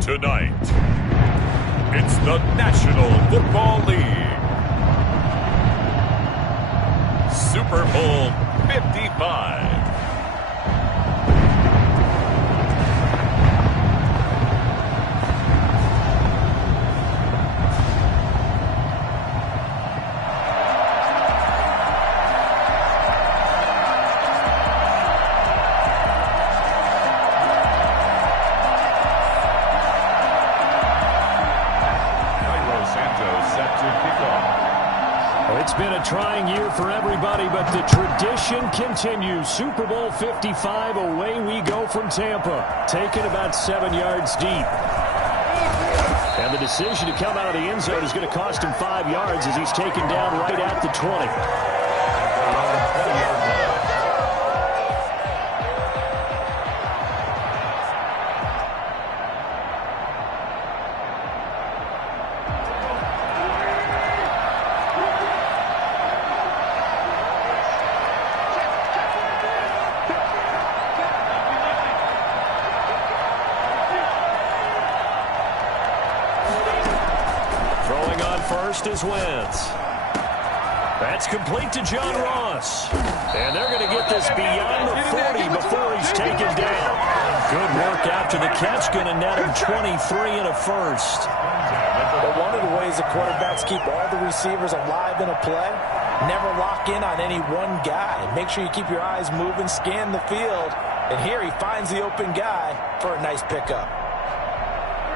Tonight, it's the National Football League. Super Bowl 55. It's been a trying year for everybody, but the tradition continues. Super Bowl 55, away we go from Tampa, taken about 7 yards deep. And the decision to come out of the end zone is going to cost him 5 yards as he's taken down right at the 20. Throwing on first is Wentz. That's complete to John Ross. And they're going to get this beyond the 40 before he's taken down. Good work after the catch. Going to net him 23 and a first. But one of the ways the quarterbacks keep all the receivers alive in a play, never lock in on any one guy. Make sure you keep your eyes moving, scan the field. And here he finds the open guy for a nice pickup.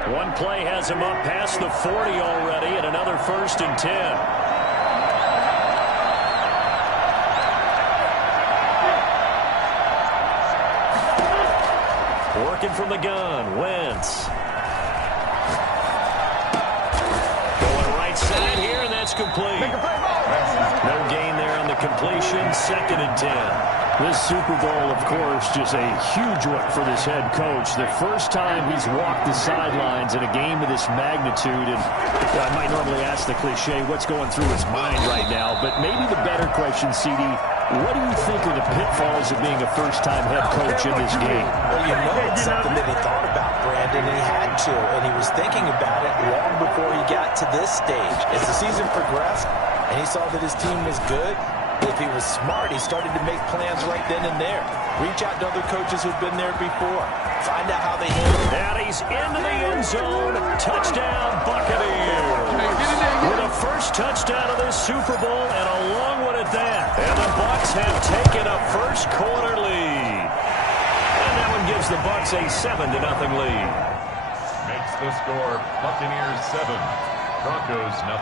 One play has him up past the 40 already, and another 1st and 10. Working from the gun, Wentz. Going right side here, and that's complete. No gain there on the completion, 2nd and 10. This Super Bowl, of course, just a huge one for this head coach. The first time he's walked the sidelines in a game of this magnitude. And I might normally ask the cliche, what's going through his mind right now? But maybe the better question, CD, what do you think are the pitfalls of being a first-time head coach in this game? Well, you know it's something that he thought about, Brandon, and he had to. And he was thinking about it long before he got to this stage. As the season progressed and he saw that his team was good, if he was smart, he started to make plans right then and there. Reach out to other coaches who've been there before. Find out how they handle it. And he's into the end zone. Touchdown, Buccaneers. With a first touchdown of this Super Bowl and a long one at that. And the Bucs have taken a first quarter lead. And that one gives the Bucs a 7-0 lead. Makes the score Buccaneers 7, Broncos 0.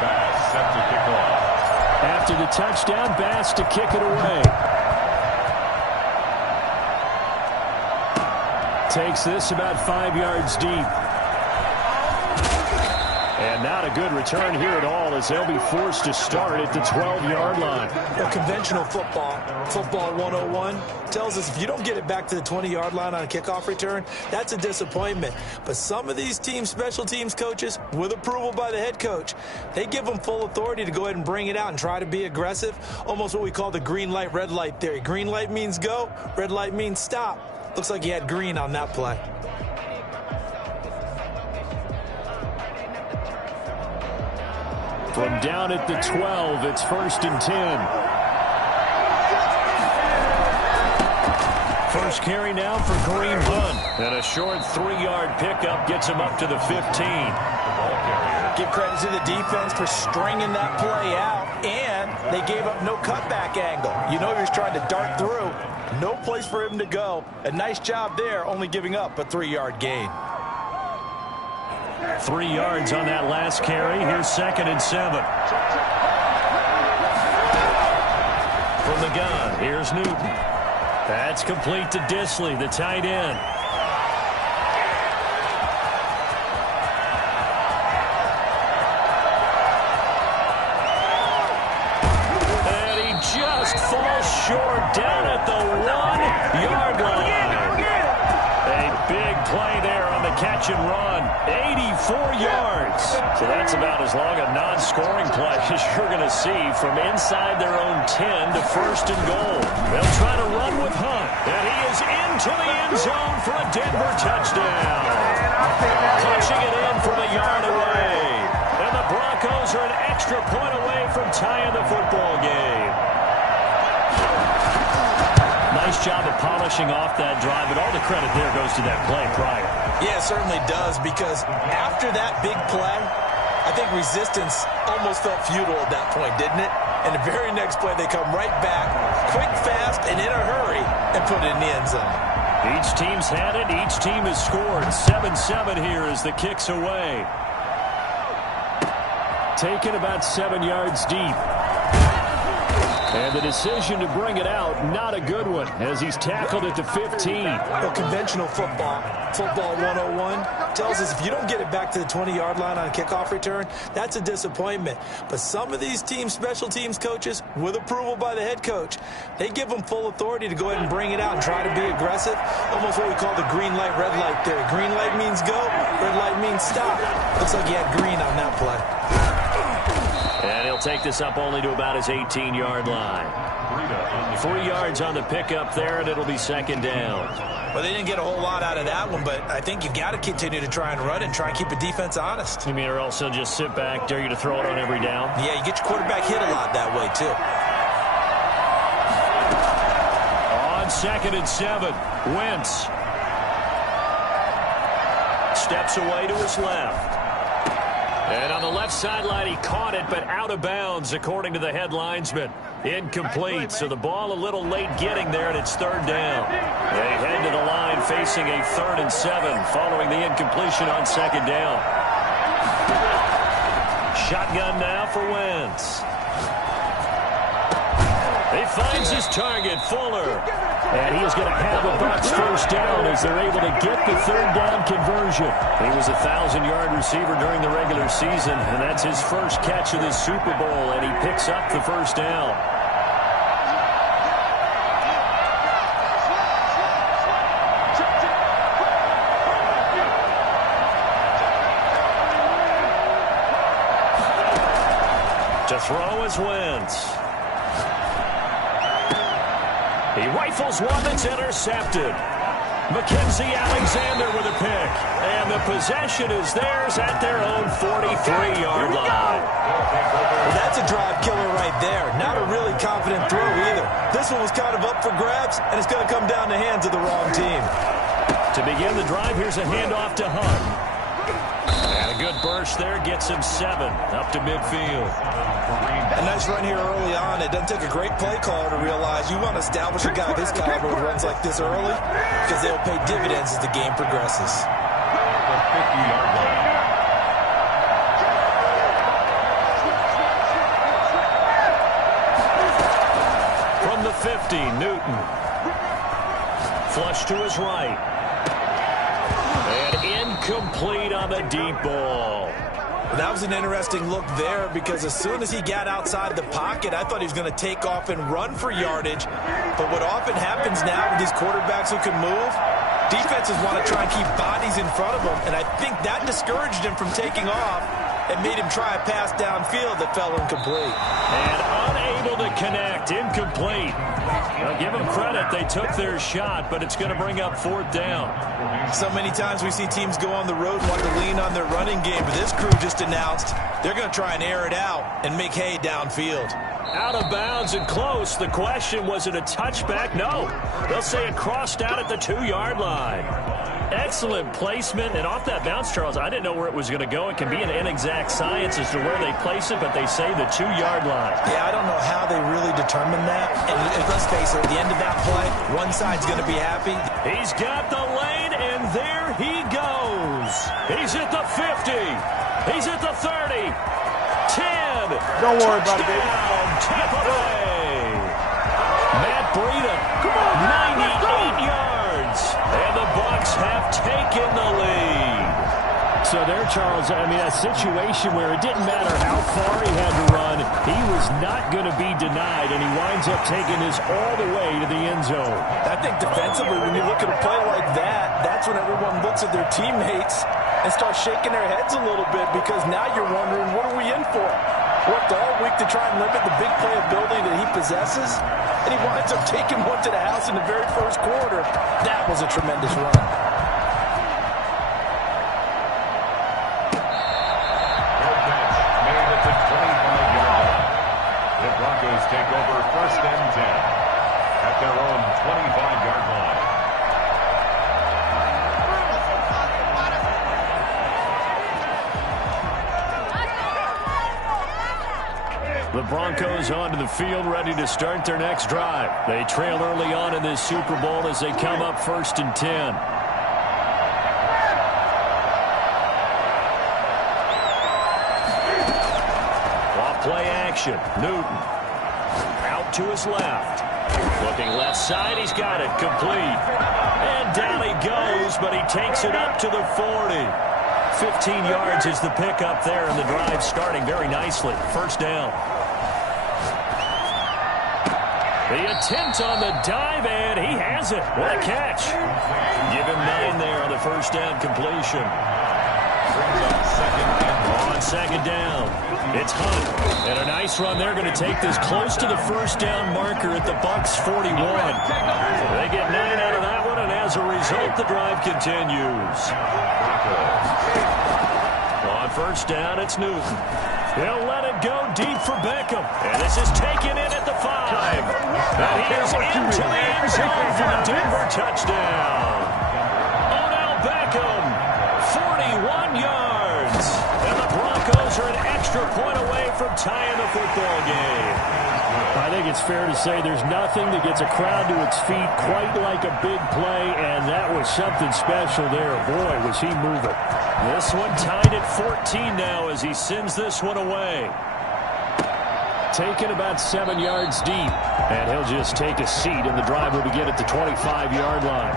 Bass set to kick off. After the touchdown, Bass to kick it away. Takes this about 5 yards deep. And not a good return here at all as they'll be forced to start at the 12-yard line. Well, conventional football 101, tells us if you don't get it back to the 20-yard line on a kickoff return, that's a disappointment. But some of these special teams coaches, with approval by the head coach, they give them full authority to go ahead and bring it out and try to be aggressive, almost what we call the green light, red light theory. Green light means go, red light means stop. Looks like he had green on that play. From down at the 12, it's 1st and 10. First carry now for Kareem Hunt. And a short 3-yard pickup gets him up to the 15. Give credit to the defense for stringing that play out, and they gave up no cutback angle. You know he was trying to dart through. No place for him to go. A nice job there, only giving up a 3-yard gain. 3 yards on that last carry. Here's 2nd and 7. From the gun, here's Newton. That's complete to Disley, the tight end. And he just falls short down at the 1-yard line. A big play there on the catch and run. 84 yards. So that's about as long a non-scoring play as you're going to see from inside their own 10 to first and goal. They'll try to run with Hunt. And he is into the end zone for a Denver touchdown. Punching it in from a yard away. And the Broncos are an extra point away from tying the football game. Nice job of polishing off that drive, but all the credit there goes to that play prior. Yeah, it certainly does, because after that big play, I think resistance almost felt futile at that point, didn't it? And the very next play, they come right back, quick, fast, and in a hurry, and put it in the end zone. Each team's had it. Each team has scored. 7-7 here as the kick's away. Taken about 7 yards deep. And the decision to bring it out, not a good one, as he's tackled at the 15. Well, conventional football 101, tells us if you don't get it back to the 20-yard line on a kickoff return, that's a disappointment. But some of these teams, special teams coaches, with approval by the head coach, they give them full authority to go ahead and bring it out and try to be aggressive. Almost what we call the green light, red light theory. Green light means go, red light means stop. Looks like he had green on that play. And he'll take this up only to about his 18-yard line. 3 yards on the pickup there, and it'll be second down. Well, they didn't get a whole lot out of that one, but I think you've got to continue to try and run and try and keep the defense honest. You mean, or also just sit back, dare you to throw it on every down? Yeah, you get your quarterback hit a lot that way, too. On 2nd and 7, Wentz steps away to his left. And on the left sideline, he caught it, but out of bounds, according to the head linesman. Incomplete, so the ball a little late getting there, and it's third down. They head to the line facing a 3rd and 7 following the incompletion on 2nd down. Shotgun now for Wentz. He finds his target, Fuller. And he is going to have the Bucs first down as they're able to get the 3rd down conversion. He was a 1,000-yard receiver during the regular season, and that's his first catch of the Super Bowl, and he picks up the first down. To throw is Wentz. He rifles one that's intercepted. Mackenzie Alexander with a pick. And the possession is theirs at their own 43-yard line. Well, that's a drive killer right there. Not a really confident throw either. This one was kind of up for grabs, and it's going to come down the hands of the wrong team. To begin the drive, here's a handoff to Hunt. And a good burst there gets him 7 up to midfield. A nice run here early on. It doesn't take a great play caller to realize you want to establish a guy of his caliber who runs like this early, because they'll pay dividends as the game progresses. The 50-yard line. From the 50, Newton. Flush to his right. And incomplete on the deep ball. That was an interesting look there, because as soon as he got outside the pocket, I thought he was going to take off and run for yardage. But what often happens now with these quarterbacks who can move, defenses want to try and keep bodies in front of them, and I think that discouraged him from taking off and made him try a pass downfield that fell incomplete. And unable to connect, incomplete. Now, give them credit, they took their shot, but it's going to bring up 4th down. So many times we see teams go on the road and want to lean on their running game, but this crew just announced they're going to try and air it out and make hay downfield. Out of bounds and close. The question, was it a touchback? No. They'll say it crossed out at the 2-yard line. Excellent placement, and off that bounce, Charles, I didn't know where it was going to go. It can be an inexact science as to where they place it, but they say the 2-yard line. Yeah, I don't know how they really determine that. And let's face it, at the end of that play, one side's going to be happy. He's got the lane, and there he goes. He's at the 50. He's at the 30. 10. Don't worry about it, baby. Tampa Bay. Matt Breida, 98 yards. And the Bucs have taken the lead. So there, Charles, I mean, a situation where it didn't matter how far he had to run. He was not going to be denied, and he winds up taking this all the way to the end zone. I think defensively, when you look at a play like that, that's when everyone looks at their teammates and starts shaking their heads a little bit, because now you're wondering, what are we in for? Worked all week to try and limit the big play ability that he possesses, and he winds up taking one to the house in the very first quarter. That was a tremendous run. Broncos take over 1st and 10 at their own 25-yard line. The Broncos onto the field, ready to start their next drive. They trail early on in this Super Bowl as they come up 1st and 10. Play action. Newton out to his left. Looking left side. He's got it. Complete. And down he goes, but he takes it up to the 40. 15 yards is the pickup there, and the drive starting very nicely. 1st down. The attempt on the dive, and he has it. What a catch. Give him 9 there on the 1st down completion. On 2nd down, it's Hunt. And a nice run. They're going to take this close to the 1st down marker at the Bucs 41. They get 9 out of that one, and as a result, the drive continues. On 1st down, it's Newton. He'll let it go deep for Beckham. And this is taken in at the 5. And he is into the end zone for a Denver touchdown. Odell Beckham, 41 yards. And the Broncos are an extra point away from tying the football game. I think it's fair to say there's nothing that gets a crowd to its feet quite like a big play, and that was something special there. Boy, was he moving. This one tied at 14 now as he sends this one away. Taken about 7 yards deep, and he'll just take a seat, and the drive will begin at the 25-yard line.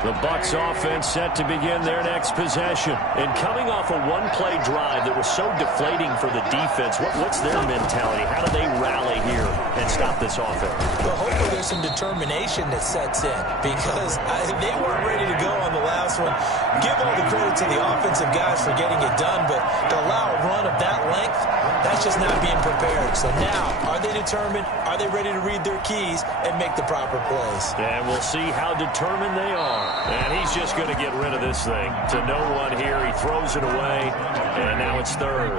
The Bucs offense set to begin their next possession. And coming off a one-play drive that was so deflating for the defense, what's their mentality? How do they rally here and stop this offense? Well, hopefully there's some determination that sets in, because they weren't ready to go on the last one. Give all the credit to the offensive guys for getting it done, but to allow a run of that length, that's just not being prepared. So now, are they determined? Are they ready to read their keys and make the proper plays? And we'll see how determined they are. And he's just going to get rid of this thing. To no one here, he throws it away, and now it's 3rd.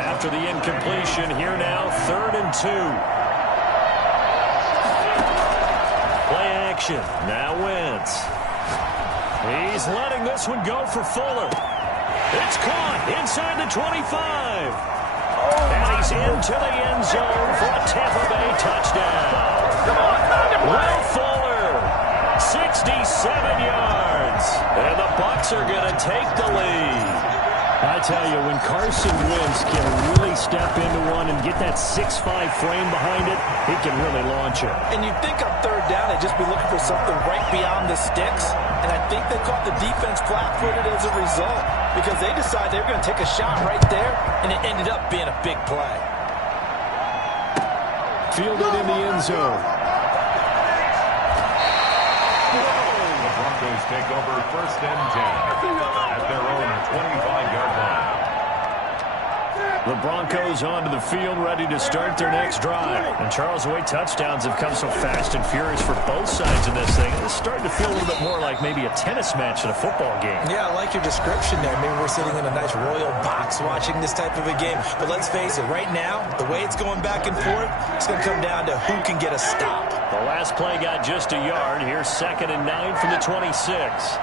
After the incompletion, here now, 3rd and 2. Play action. Now Wentz. He's letting this one go for Fuller. It's caught inside the 25. And he's into the end zone for a Tampa Bay touchdown. Will Fuller. 67 yards. And the Bucs are going to take the lead. I tell you, when Carson Wentz can really step into one and get that 6'5" frame behind it, he can really launch it. And you'd think on 3rd down they'd just be looking for something right beyond the sticks. And I think they caught the defense flat-footed as a result, because they decided they were going to take a shot right there, and it ended up being a big play. Fielded in the end zone. Broncos take over 1st and 10 at their own 25-yard line. The Broncos onto the field, ready to start their next drive. And Charles, the way touchdowns have come so fast and furious for both sides in this thing, it's starting to feel a little bit more like maybe a tennis match in a football game. Yeah, I like your description there. Maybe we're sitting in a nice royal box watching this type of a game. But let's face it, right now, the way it's going back and forth, it's going to come down to who can get a stop. The last play got just a yard. Here's 2nd and 9 from the 26.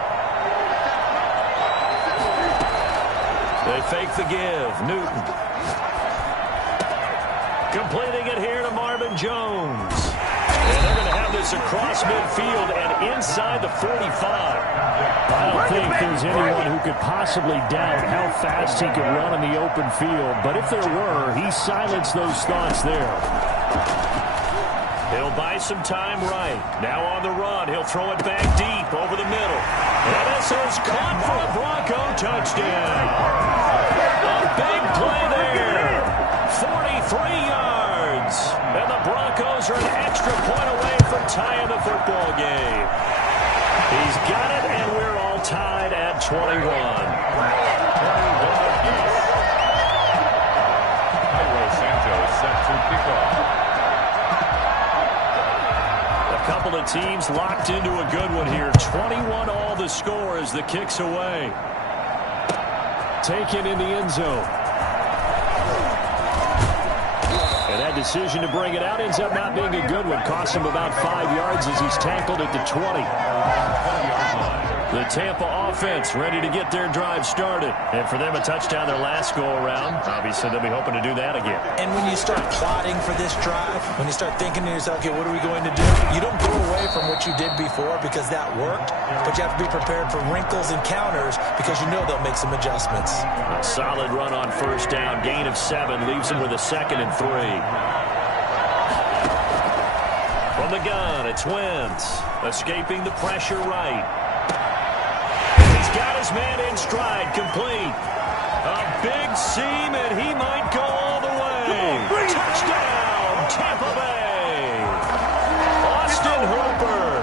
They fake the give. Newton. Completing it here to Marvin Jones. And they're going to have this across midfield and inside the 45. I don't think there's anyone who could possibly doubt how fast he could run in the open field. But if there were, he silenced those thoughts there. He'll buy some time right. Now on the run. He'll throw it back deep over the middle. And this is caught for a Bronco touchdown. A big play there. 43 yards. And the Broncos are an extra point away from tying the football game. He's got it, and we're all tied at 21. Set to kick off. A couple of teams locked into a good one here. 21 all the score as the kick's away. Taken in the end zone. And that decision to bring it out ends up not being a good one. Costs him about 5 yards as he's tackled at the 20. The Tampa offense ready to get their drive started. And for them, a touchdown their last go-around. Obviously, they'll be hoping to do that again. And when you start plotting for this drive, when you start thinking to yourself, okay, what are we going to do? You don't go away from what you did before because that worked, but you have to be prepared for wrinkles and counters because you know they'll make some adjustments. A solid run on first down. Gain of 7 leaves him with a 2nd and 3. From the gun, it's Wentz. Escaping the pressure right. Got his man in stride, complete. A big seam, and he might go all the way. Touchdown, Tampa Bay. Austin Hooper,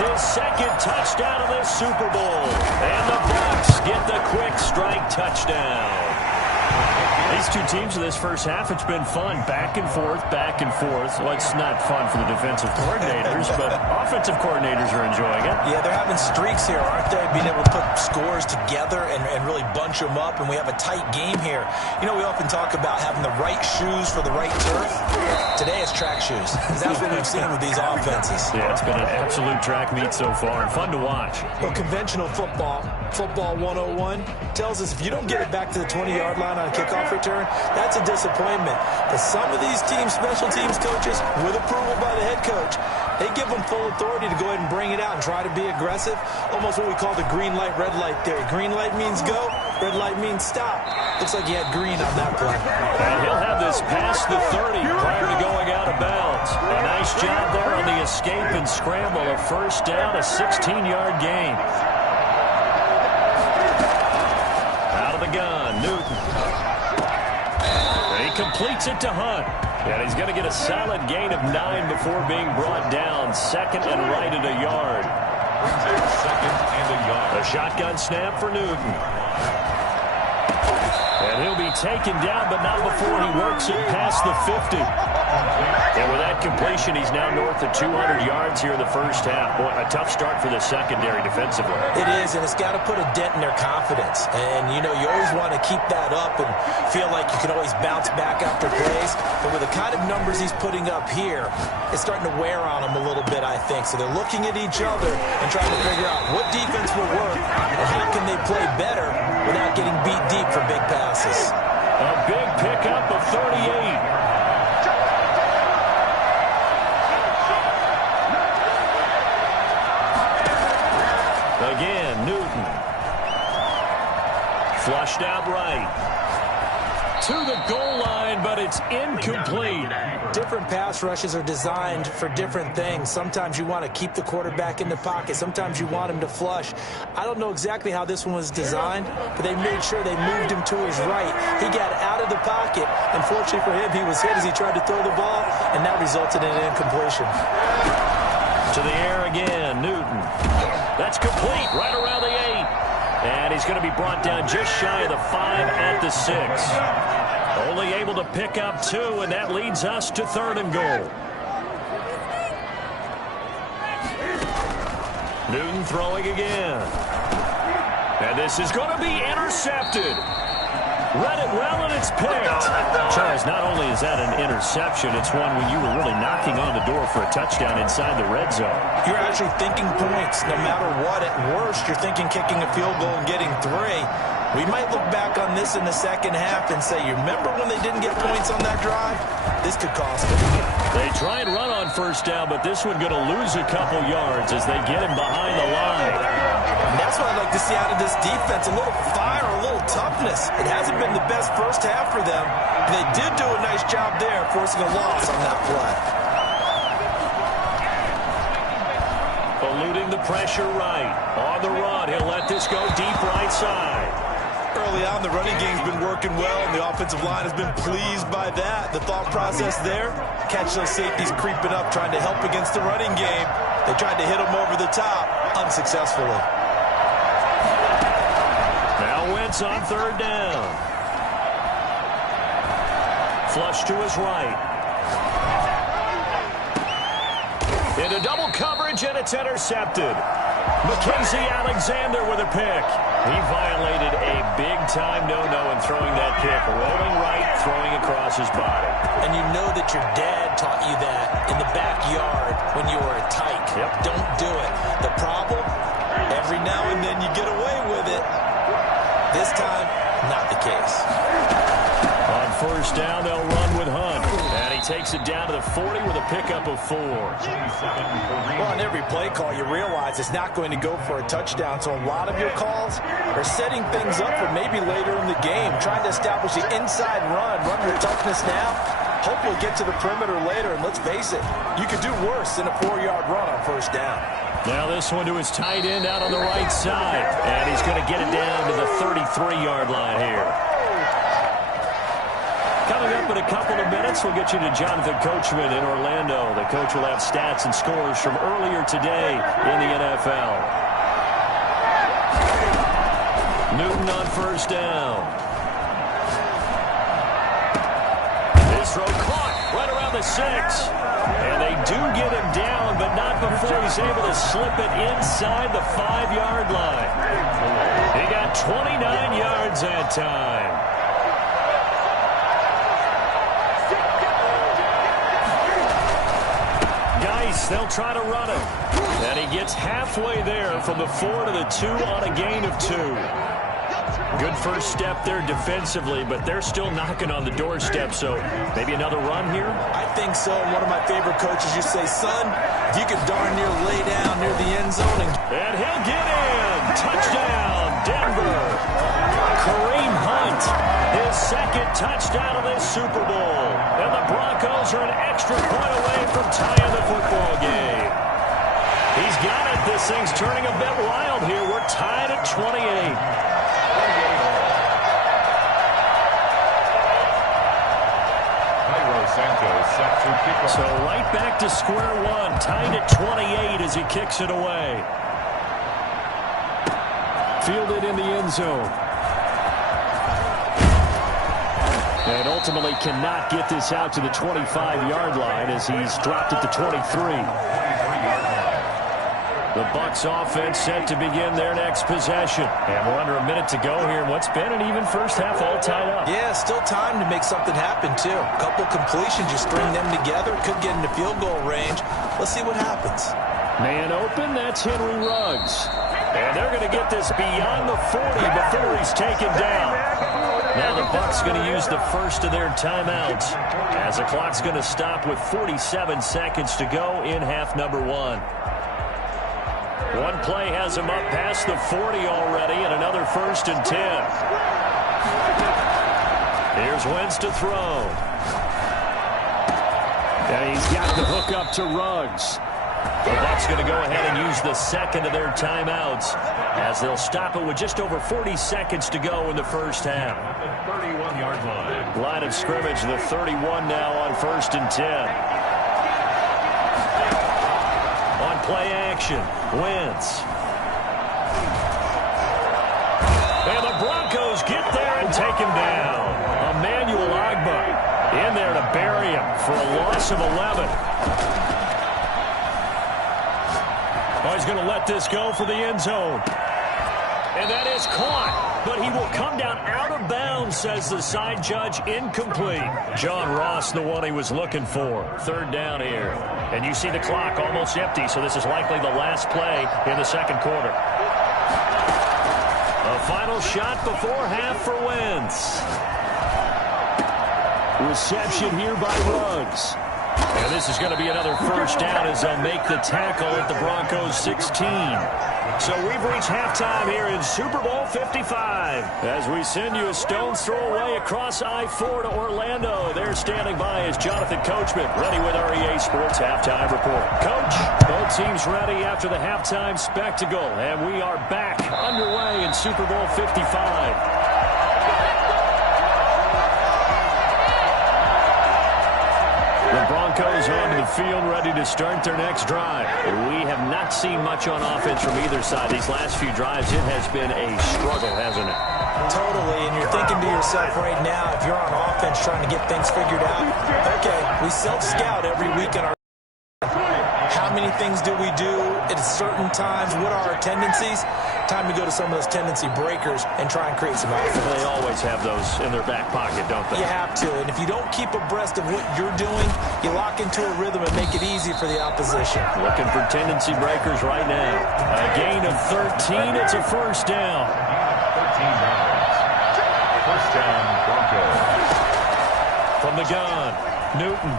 his 2nd touchdown of this Super Bowl. And the Bucs get the quick strike touchdown. These two teams in this first half, it's been fun. Back and forth, back and forth. Well, it's not fun for the defensive coordinators, but offensive coordinators are enjoying it. Yeah, they're having streaks here, aren't they? Being able to put scores together and really bunch them up, and we have a tight game here. You know, we often talk about having the right shoes for the right turf. Today it's track shoes. That's what we've seen with these offenses. Yeah, it's been an absolute track meet so far, and fun to watch. Well, conventional football 101, tells us if you don't get it back to the 20-yard line on a kickoff return, that's a disappointment. But some of these teams, special teams coaches, with approval by the head coach, they give them full authority to go ahead and bring it out and try to be aggressive. Almost what we call the green light, red light theory. Green light means go, red light means stop. Looks like he had green on that play. And he'll have this past the 30 prior to going out of bounds. A nice job there on the escape and scramble. A first down, a 16-yard gain. Out of the gun, Newton. And he completes it to Hunt. And he's going to get a solid gain of 9 before being brought down. 2nd and right at a yard. Brings it 2nd and a yard. A shotgun snap for Newton. And he'll be taken down, but not before he works it past the 50. And with that completion, he's now north of 200 yards here in the first half. Boy, a tough start for the secondary defensively. It is, and it's got to put a dent in their confidence. And, you know, you always want to keep that up and feel like you can always bounce back after plays. But with the kind of numbers he's putting up here, it's starting to wear on them a little bit, I think. So they're looking at each other and trying to figure out what defense will work and how can they play better without getting beat deep for big passes. A big pickup of 38. Again, Newton. Flushed out right. To the goal line, but it's incomplete. Different pass rushes are designed for different things. Sometimes you want to keep the quarterback in the pocket. Sometimes you want him to flush. I don't know exactly how this one was designed, but they made sure they moved him to his right. He got out of the pocket. Unfortunately for him, he was hit as he tried to throw the ball, and that resulted in an incompletion. To the air again, Newton. That's complete, right around the 8. And he's going to be brought down just shy of the 5 at the 6. Only able to pick up 2, and that leads us to 3rd and goal. Newton throwing again. And this is going to be intercepted. Read it well, and it's picked. Charles, not only is that an interception, it's one when you were really knocking on the door for a touchdown inside the red zone. You're actually thinking points no matter what. At worst, you're thinking kicking a field goal and getting 3. We might look back on this in the second half and say, you remember when they didn't get points on that drive? This could cost them. They try and run on first down, but this one going to lose a couple yards as they get him behind the line. And that's what I'd like to see out of this defense, a little fire, a little toughness. It hasn't been the best first half for them. They did do a nice job there, forcing a loss on that play. eluding the pressure right. On the run, he'll let this go deep right side. Early on, the running game's been working well, and the offensive line has been pleased by that. The thought process there, catch those safeties creeping up, trying to help against the running game. They tried to hit them over the top, unsuccessfully. Now Wentz on third down. Flush to his right. Into double coverage, and it's intercepted. Mackenzie Alexander with a pick. He violated a big-time no-no in throwing that pick. Rolling right, throwing across his body. And you know that your dad taught you that in the backyard when you were a tyke. Yep. Don't do it. The problem, every now and then you get away with it. This time, not the case. On first down, they'll run with Hunt. And he takes it down to the 40 with a pickup of 4. Well, on every play call, you realize it's not going to go for a touchdown. So a lot of your calls are setting things up for maybe later in the game, trying to establish the inside run your toughness now. Hope you'll get to the perimeter later. And let's face it, you could do worse than a 4-yard run on first down. Now this one to his tight end out on the right side. And he's going to get it down to the 33-yard line here. Coming up in a couple of minutes, we'll get you to Jonathan Coachman in Orlando. The coach will have stats and scores from earlier today in the NFL. Newton on first down. His throw caught right around the 6. And they do get him down, but not before he's able to slip it inside the 5-yard line. He got 29 yards that time. They'll try to run it. And he gets halfway there from the 4 to the 2 on a gain of 2. Good first step there defensively, but they're still knocking on the doorstep, so maybe another run here? I think so. One of my favorite coaches used to say, son, if you could darn near lay down near the end zone. And he'll get in. Touchdown, Denver. Kareem Hunt, his second touchdown of this Super Bowl. And the Broncos are an extra point away from tying the football game. He's got it. This thing's turning a bit wild here. We're tied at 28. So right back to square one, tied at 28 as he kicks it away. Fielded in the end zone. And ultimately cannot get this out to the 25-yard line as he's dropped at the 23. The Bucs offense set to begin their next possession. And we're under a minute to go here in what's been an even first half, all tied up. Yeah, still time to make something happen, too. A couple completions, you string them together, could get into field goal range. Let's see what happens. Man open, that's Henry Ruggs. And they're going to get this beyond the 40 before he's taken down. Now the Bucs going to use the first of their timeouts as the clock's going to stop with 47 seconds to go in half number 1. One play has him up past the 40 already, and another 1st and 10. Here's Wentz to throw. And he's got the hook up to Ruggs. The Bucs going to go ahead and use the second of their timeouts as they'll stop it with just over 40 seconds to go in the first half. 31-yard line. Line of scrimmage, the 31 now on 1st and 10. On play action, Wentz. And the Broncos get there and take him down. Emmanuel Ogbah in there to bury him for a loss of 11. Oh, he's going to let this go for the end zone. And that is caught, but he will come down out of bounds, says the side judge, incomplete. John Ross, the one he was looking for. 3rd down here. And you see the clock almost empty, so this is likely the last play in the second quarter. A final shot before half for Wentz. Reception here by Ruggs. And this is going to be another first down as they'll make the tackle at the Broncos 16. So we've reached halftime here in Super Bowl 55. As we send you a stone's throw away across I-4 to Orlando. There standing by is Jonathan Coachman, ready with our EA Sports Halftime Report. Coach, both teams ready after the halftime spectacle, and we are back underway in Super Bowl 55. The Broncos onto the field, ready to start their next drive. We have not seen much on offense from either side. These last few drives, it has been a struggle, hasn't it? Totally, and you're thinking to yourself right now, if you're on offense trying to get things figured out, okay, we self-scout every week in our how many things do we do at certain times? What are our tendencies? Time to go to some of those tendency breakers and try and create some offense. They always have those in their back pocket, don't they? You have to, and if you don't keep abreast of what you're doing, you lock into a rhythm and make it easy for the opposition. Looking for tendency breakers right now. A gain of 13. It's a first down. 13 yards. First down, Broncos. From the gun, Newton.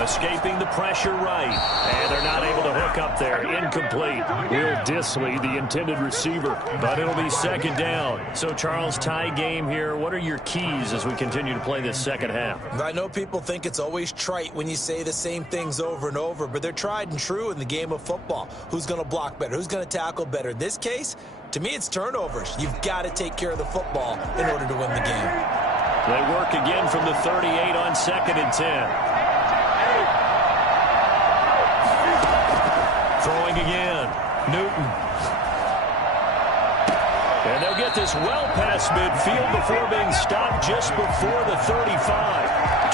Escaping the pressure right. And they're not able to hook up there. Incomplete. Will Disley, the intended receiver. But it'll be second down. So, Charles, tie game here. What are your keys as we continue to play this second half? I know people think it's always trite when you say the same things over and over, but they're tried and true in the game of football. Who's going to block better? Who's going to tackle better? In this case, to me, it's turnovers. You've got to take care of the football in order to win the game. They work again from the 38 on 2nd and 10. Throwing again, Newton. And they'll get this well past midfield before being stopped just before the 35.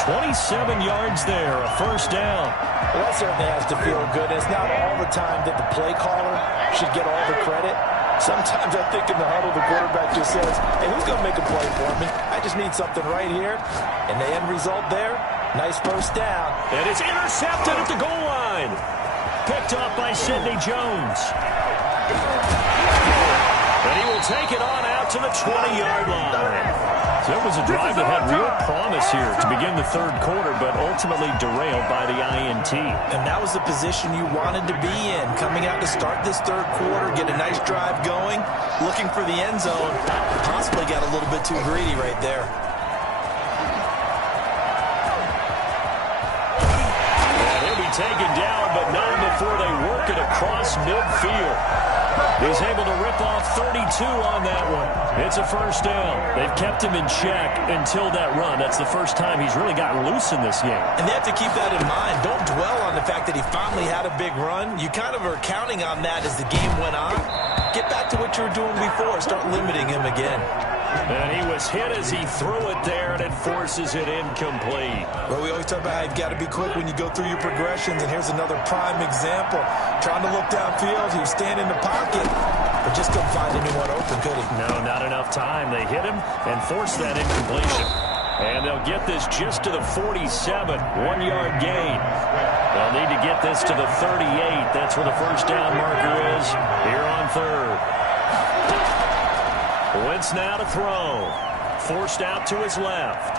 27 yards there, a first down. Well, that certainly has to feel good. It's not all the time that the play caller should get all the credit. Sometimes I think in the huddle, the quarterback just says, hey, who's going to make a play for me? I just need something right here. And the end result there, nice first down. And it's intercepted at the goal line. Picked off by Sidney Jones. And he will take it on out to the 20-yard line. So it was a drive that had real promise here to begin the third quarter, but ultimately derailed by the INT. And that was the position you wanted to be in, coming out to start this third quarter, get a nice drive going, looking for the end zone. Possibly got a little bit too greedy right there. Taken down, but not before they work it across midfield. He's able to rip off 32 on that one. It's a first down. They've kept him in check until that run. That's the first time he's really gotten loose in this game. And they have to keep that in mind. Don't dwell on the fact that he finally had a big run. You kind of are counting on that as the game went on. Get back to what you were doing before. Start limiting him again. And he was hit as he threw it there, and it forces it incomplete. Well, we always talk about how you've got to be quick when you go through your progressions, and here's another prime example. Trying to look downfield, he was standing in the pocket, but just couldn't find anyone open, could he? No, not enough time. They hit him and forced that incompletion. And they'll get this just to the 47, 1-yard gain. They'll need to get this to the 38. That's where the first down marker is here on third. Wentz now to throw. Forced out to his left.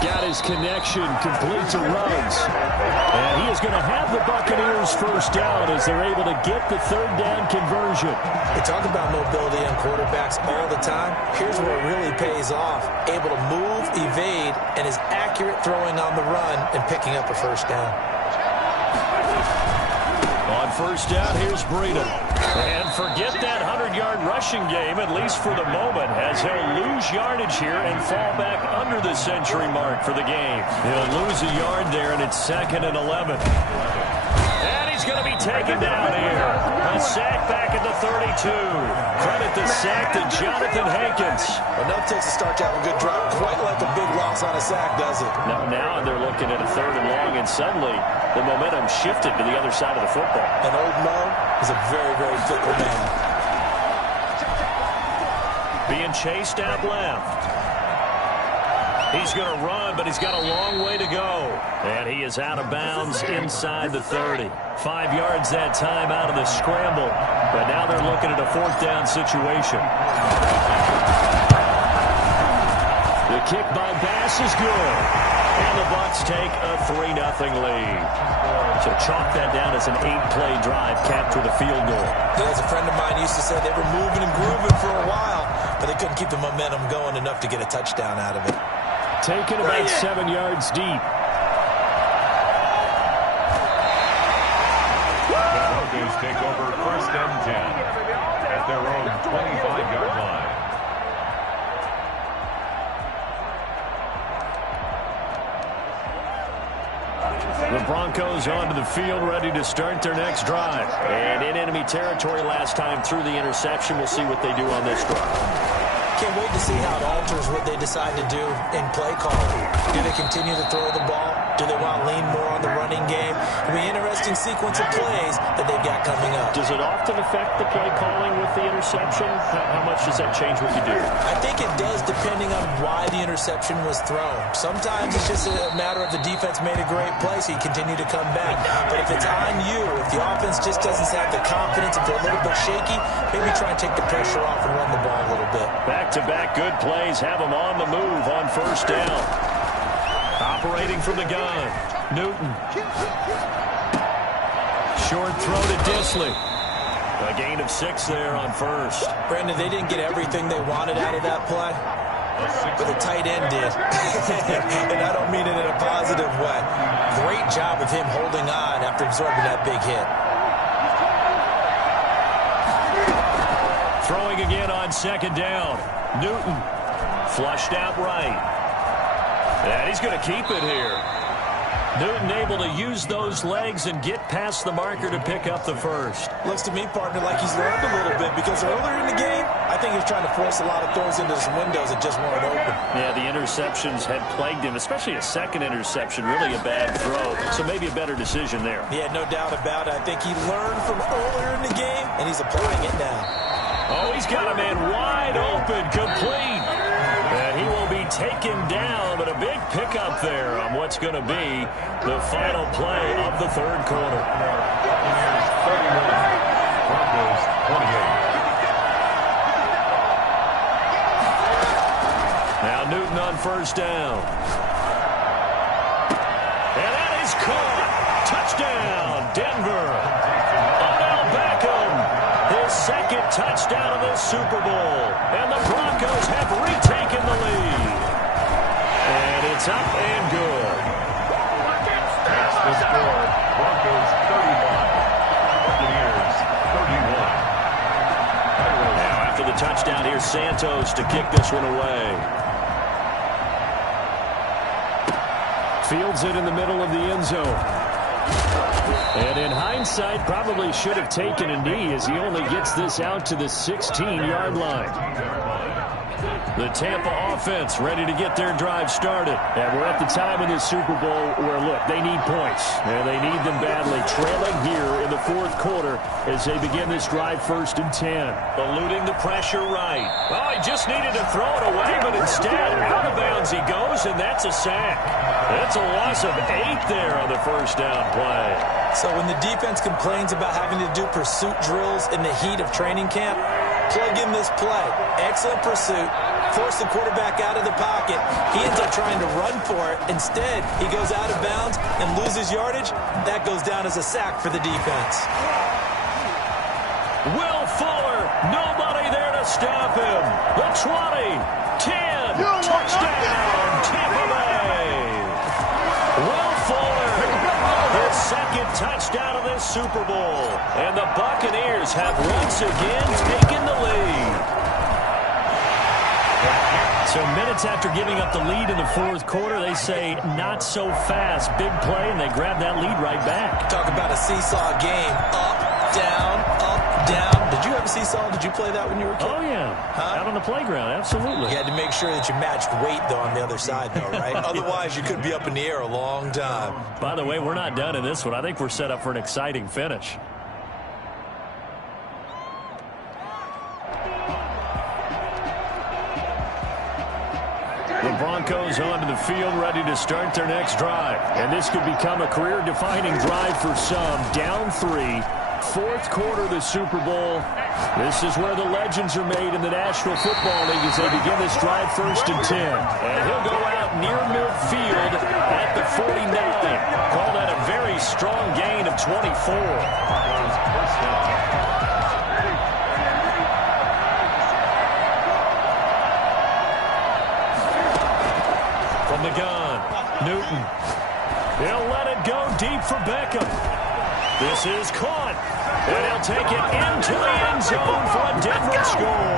Got his connection complete to Ruggs. And he is going to have the Buccaneers first down as they're able to get the third down conversion. They talk about mobility on quarterbacks all the time. Here's where it really pays off. Able to move, evade, and is accurate throwing on the run and picking up a first down. On first down, here's Breida. And forget that 100-yard rushing game, at least for the moment, as he'll lose yardage here and fall back under the century mark for the game. He'll lose a yard there, and it's 2nd and 11. And he's going to be taken down here. A sack back at the 32. Credit the sack to Jonathan Hankins. Enough takes to start to have a good drive. Quite like a big loss on a sack, does it? Now they're looking at a 3rd and long, and suddenly the momentum shifted to the other side of the football. And old Mo is a very, very fickle man. Being chased out left. He's going to run, but he's got a long way to go. And he is out of bounds inside the 30. 5 yards that time out of the scramble. But now they're looking at a 4th down situation. The kick by Bass is good. And the Bucs take a 3-0 lead. So chalk that down as an 8-play drive, capture the field goal. As a friend of mine used to say, they were moving and grooving for a while, but they couldn't keep the momentum going enough to get a touchdown out of it. Taken about 7 yards deep. The Broncos take over first and 10 at their own 25-yard line. The Broncos onto the field, ready to start their next drive. And in enemy territory last time through the interception. We'll see what they do on this drive. Can't wait to see how it alters what they decide to do in play calling. Do they continue to throw the ball? Do they want to lean more on the running game? It'll be an interesting sequence of plays that they've got coming up. Does it often affect the play calling with the interception? How much does that change what you do? I think it does, depending on why the interception was thrown. Sometimes it's just a matter of the defense made a great play, so you continue to come back. But if it's on you, if the offense just doesn't have the confidence, if they're a little bit shaky, maybe try and take the pressure off and run the ball a little bit. Back-to-back good plays have them on the move on first down. Operating from the gun, Newton. Short throw to Disley. A gain of 6 there on first. Brandon, they didn't get everything they wanted out of that play, but the tight end did. And I don't mean it in a positive way. Great job of him holding on after absorbing that big hit. Throwing again on second down. Newton flushed out right. And he's going to keep it here. Newton able to use those legs and get past the marker to pick up the first. Looks to me, partner, like he's learned a little bit, because earlier in the game, I think he was trying to force a lot of throws into some windows that just weren't open. Yeah, the interceptions had plagued him, especially a second interception, really a bad throw. So maybe a better decision there. Yeah, no doubt about it. I think he learned from earlier in the game, and he's applying it now. Oh, he's got a man wide open, complete. And he will be taken down, but a big pickup there on what's going to be the final play of the third quarter. Broncos 28. Now Newton on first down. And that is caught. Touchdown, Denver. Odell Beckham, his second touchdown of this Super Bowl. And the Broncos have retaken the lead. And it's up and good. That's the score. Broncos 31. Buccaneers 31. Now after the touchdown, here's Santos to kick this one away. Fields it in the middle of the end zone. And in hindsight, probably should have taken a knee as he only gets this out to the 16-yard line. The Tampa offense ready to get their drive started. And we're at the time in the Super Bowl where, look, they need points. And they need them badly. Trailing here in the fourth quarter as they begin this drive first and 10. Eluding the pressure right. Oh, he just needed to throw it away, but instead, out of bounds he goes, and that's a sack. That's a loss of 8 there on the first down play. So when the defense complains about having to do pursuit drills in the heat of training camp, plug in this play. Excellent pursuit. Force the quarterback out of the pocket. He ends up trying to run for it. Instead, he goes out of bounds and loses yardage. That goes down as a sack for the defense. Will Fuller, nobody there to stop him. The 20, 10, touchdown, Tampa Bay. Will Fuller, his second touchdown of this Super Bowl. And the Buccaneers have once again taken the lead. So minutes after giving up the lead in the fourth quarter, they say not so fast. Big play, and they grab that lead right back. Talk about a seesaw game. Up, down, up, down. Did you have a seesaw? Did you play that when you were a kid? Oh, yeah. Out on the playground, absolutely. You had to make sure that you matched weight, though, on the other side, though, right? Otherwise, you could be up in the air a long time. By the way, we're not done in this one. I think we're set up for an exciting finish. The Broncos onto the field, ready to start their next drive. And this could become a career-defining drive for some. Down 3, fourth quarter of the Super Bowl. This is where the legends are made in the National Football League as they begin this drive 1st and 10. And he'll go out near midfield at the 49. Call that a very strong gain of 24. From the gun, Newton. He'll let it go deep for Beckham. This is caught. And he'll take it into the end zone for a Denver score.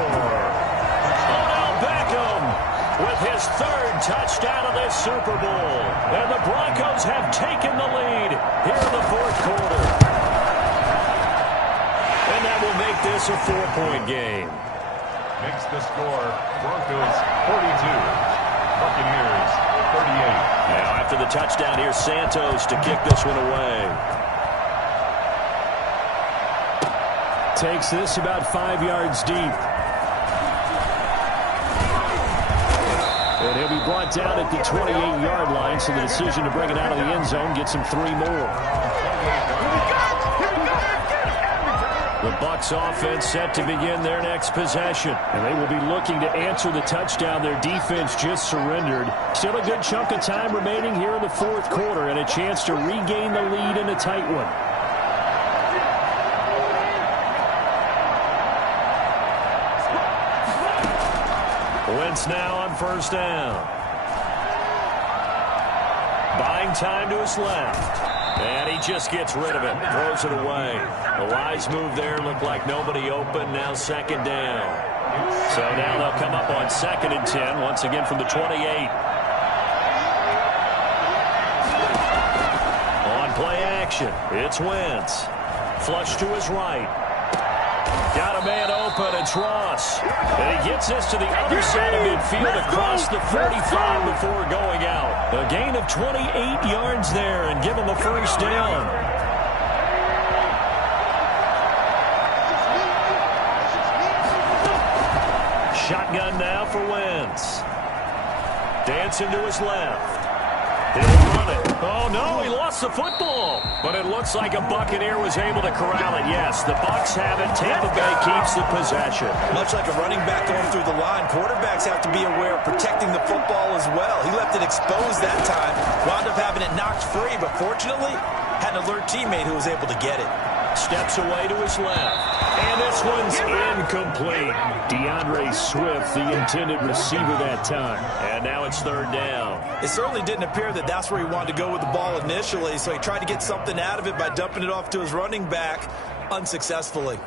Odell Beckham with his 3rd touchdown of this Super Bowl. And the Broncos have taken the lead here in the 4th quarter. And that will make this a 4-point game. Makes the score Broncos 42, Buccaneers 38. Now after the touchdown, here's Santos to kick this one away. Takes this about 5 yards deep. And he'll be brought down at the 28-yard line, so the decision to bring it out of the end zone gets him 3 more. The Bucs offense set to begin their next possession. And they will be looking to answer the touchdown their defense just surrendered. Still a good chunk of time remaining here in the 4th quarter and a chance to regain the lead in a tight one. Wentz now on 1st down. Buying time to his left. And he just gets rid of it. Throws it away. A wise move there. Looked like nobody open. Now 2nd down. So now they'll come up on 2nd and 10. Once again from the 28. On play action. It's Wentz. Flush to his right. Got a man open. It's Ross. And he gets this to the other side of midfield across the 45 before going out. A gain of 28 yards there and give him a 1st down. Shotgun now for Wentz. Dancing to his left. He'll run it. Oh, no, he lost the football. But it looks like a Buccaneer was able to corral it. Yes, the Bucs have it. Tampa Bay keeps the possession. Much like a running back going through the line, quarterbacks have to be aware of protecting the football as well. He left it exposed that time, wound up having it knocked free, but fortunately, had an alert teammate who was able to get it. Steps away to his left. And this one's incomplete. DeAndre Swift, the intended receiver that time. And now it's 3rd down. It certainly didn't appear that that's where he wanted to go with the ball initially, so he tried to get something out of it by dumping it off to his running back unsuccessfully.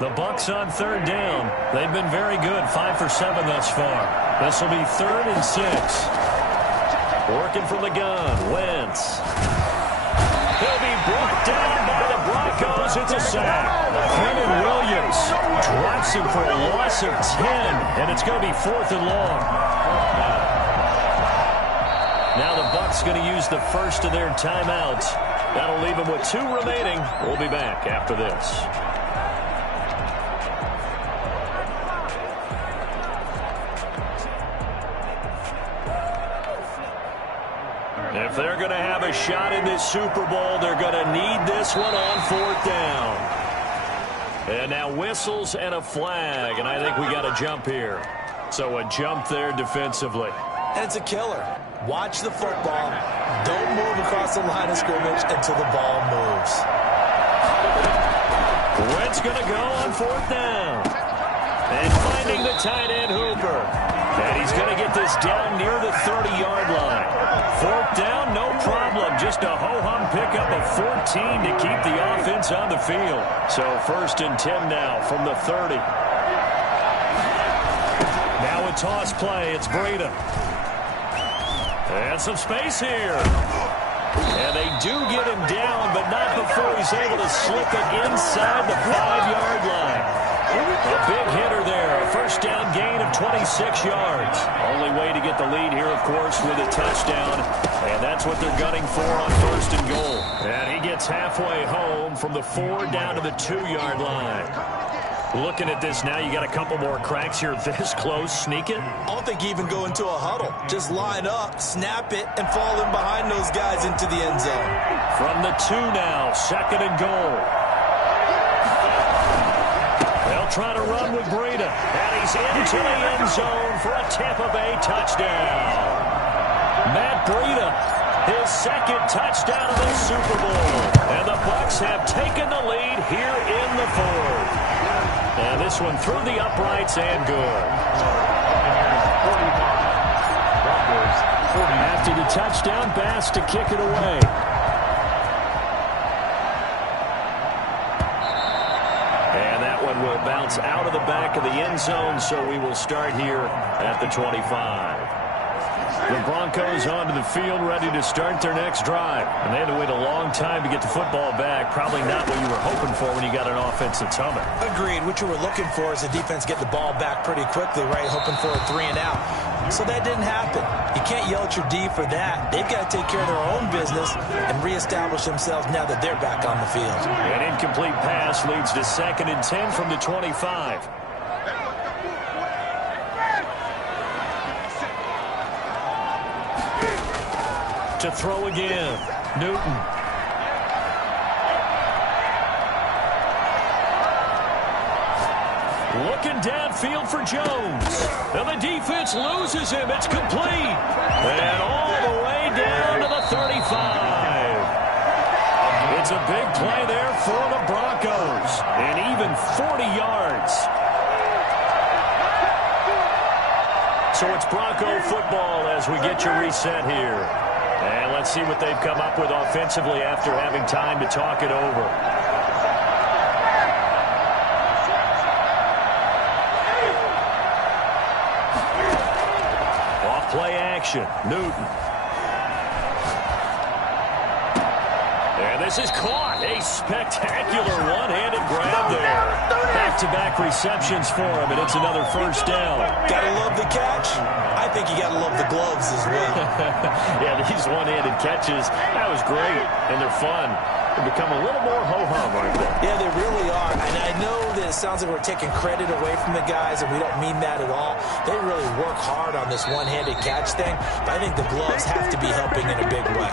The Bucs on 3rd down. They've been very good, 5 for 7 thus far. This will be 3rd and 6. Working from the gun, Wentz. He'll be brought down by the Broncos. It's a sack. Quentin Williams drops him for a loss of 10, and it's going to be 4th and long. Now the Bucs going to use the first of their timeouts. That'll leave them with 2 remaining. We'll be back after this. If they're going to have a shot in this Super Bowl, they're going to need this one on 4th down. And now whistles and a flag, and I think we got a jump here. So a jump there defensively. And it's a killer. Watch the football. Don't move across the line of scrimmage until the ball moves. Wentz going to go on 4th down. And finding the tight end Hooper. And he's going to get this down near the 30-yard line. 4th down, no problem. Just a ho-hum pickup of 14 to keep the offense on the field. So 1st and 10 now from the 30. Now a toss play. It's Breida. And some space here. And they do get him down, but not before he's able to slip it inside the 5-yard line. A big hitter there. A 1st down gain of 26 yards. Only way to get the lead here, of course, with a touchdown. And that's what they're gunning for on 1st and goal. And he gets halfway home from the 4 down to the 2-yard line. Looking at this now, you got a couple more cracks here this close. Sneak it? I don't think you even go into a huddle. Just line up, snap it, and fall in behind those guys into the end zone. From the 2 now, 2nd and goal. They'll try to run with Breida. And he's into the end zone for a Tampa Bay touchdown. Matt Breida, his 2nd touchdown of the Super Bowl. And the Bucs have taken the lead here in the 4th. And this one through the uprights and good. After the touchdown, Bass to kick it away. And that one will bounce out of the back of the end zone, so we will start here at the 25. The Broncos onto the field, ready to start their next drive. And they had to wait a long time to get the football back. Probably not what you were hoping for when you got an offense that's humming. Agreed. What you were looking for is the defense get the ball back pretty quickly, right? Hoping for a 3 and out. So that didn't happen. You can't yell at your D for that. They've got to take care of their own business and reestablish themselves now that they're back on the field. An incomplete pass leads to 2nd and 10 from the 25. To throw again, Newton. Looking downfield for Jones. And the defense loses him. It's complete. And all the way down to the 35. It's a big play there for the Broncos. And even 40 yards. So it's Bronco football as we get you reset here. And let's see what they've come up with offensively after having time to talk it over. Off play action, Newton. And this is caught. A spectacular one-handed grab there. Back-to-back receptions for him, and it's another 1st down. Gotta love the catch. I think you gotta love the gloves as well. Yeah, these one-handed catches, that was great, and they're fun. They become a little more ho-hum, aren't they? Yeah, they really are. And I know that it sounds like we're taking credit away from the guys, and we don't mean that at all. They really work hard on this one-handed catch thing, but I think the gloves have to be helping in a big way.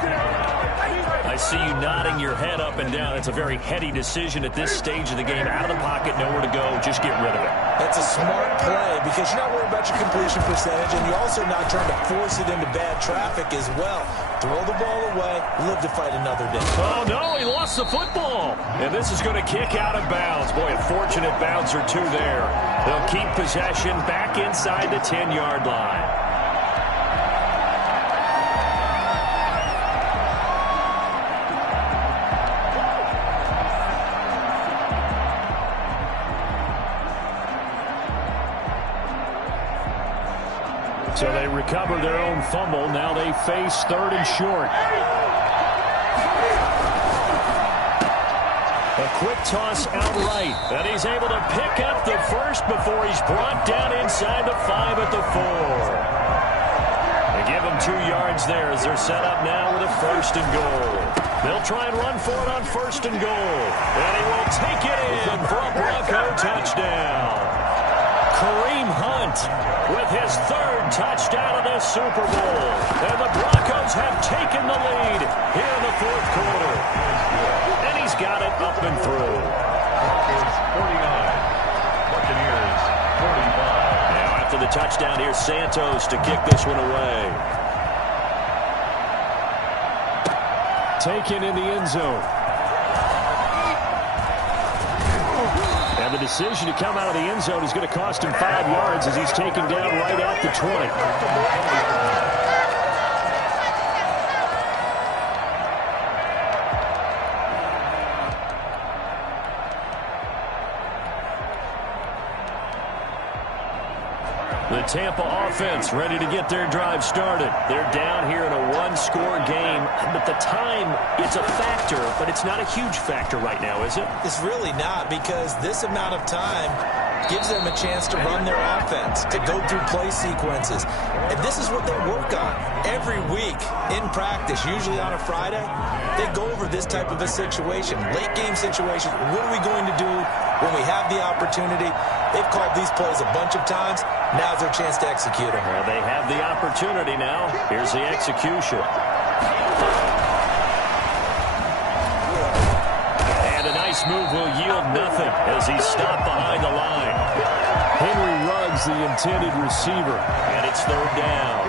I see you nodding your head up and down. It's a very heady decision at this stage of the game. Out of the pocket, nowhere to go. Just get rid of it. That's a smart play because you're not worried about your completion percentage, and you're also not trying to force it into bad traffic as well. Throw the ball away, live to fight another day. Oh, no, he lost the football. And this is going to kick out of bounds. Boy, a fortunate bounce or two there. They'll keep possession back inside the 10-yard line. So they recover their own fumble. Now they face 3rd and short. A quick toss outright. And he's able to pick up the first before he's brought down inside the 5 at the 4. They give him 2 yards there as they're set up now with a 1st and goal. They'll try and run for it on 1st and goal. And he will take it in for a Bronco touchdown. Kareem Hunt with his 3rd touchdown of the Super Bowl. And the Broncos have taken the lead here in the 4th quarter. And he's got it up and through. Broncos 49, Buccaneers 45. Now after the touchdown, here's Santos to kick this one away. Taken in the end zone. And the decision to come out of the end zone is going to cost him 5 yards as he's taken down right at the 20. The Tampa offense ready to get their drive started. They're down here in a 1-score game, but the time, it's a factor, but it's not a huge factor right now, is it? It's really not, because this amount of time gives them a chance to run their offense, to go through play sequences. And this is what they work on every week in practice, usually on a Friday. They go over this type of a situation, late game situation. What are we going to do when we have the opportunity? They've called these plays a bunch of times. Now's their chance to execute them. Well, they have the opportunity now. Here's the execution. This move will yield nothing as he's stopped behind the line. Henry Ruggs, the intended receiver, and it's third down.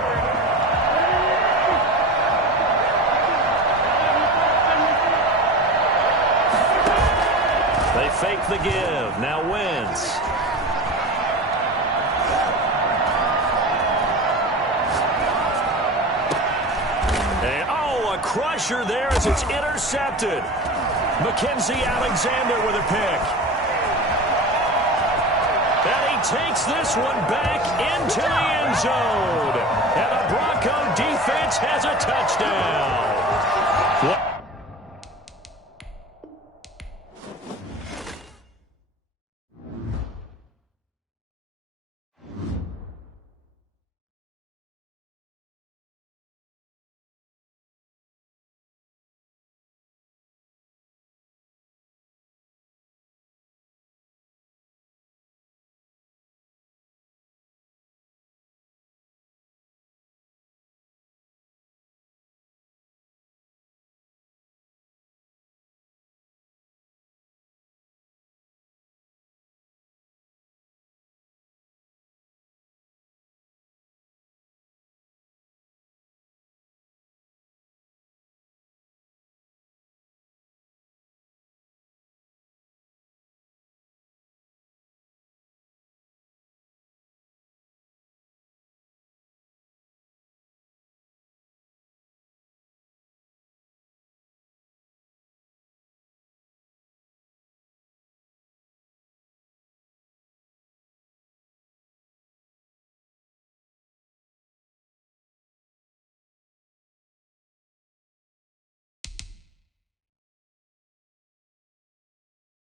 They fake the give. Now Wentz. And, oh, a crusher there as it's intercepted. Mackenzie Alexander with a pick. And he takes this one back into the end zone. And the Bronco defense has a touchdown.